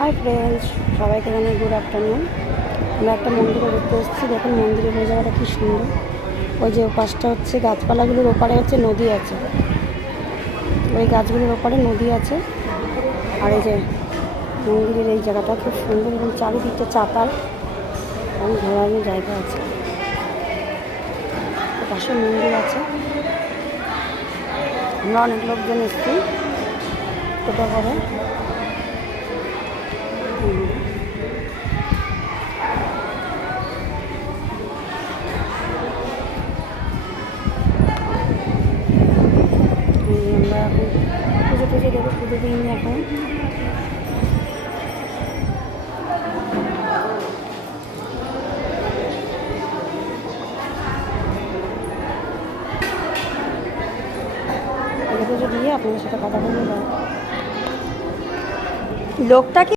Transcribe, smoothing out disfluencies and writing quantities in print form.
Hi friends, সবাইকে জানাই good afternoon. আমরা একটা মন্দিরে দেখতে এসেছি। দেখুন মন্দিরের ওই জায়গাটা কী সুন্দর। ওই যে পাশটা হচ্ছে গাছপালাগুলোর ওপারে হচ্ছে নদী আছে, ওই গাছগুলোর ওপারে নদী আছে। আর এই যে মন্দিরের এই জায়গাটা খুব সুন্দর এবং চারিদিকটা চাতাল এবং ঘোরানোর জায়গা আছে। পাশে মন্দির আছে। আমরা অনেক লোকজন এসেছি টোটো করে। আমরা এখন পুজো দেবো, পুজো দিইনি এখন। পুজো দিয়ে আপনাদের সাথে কথা বলবো। লোকটা কি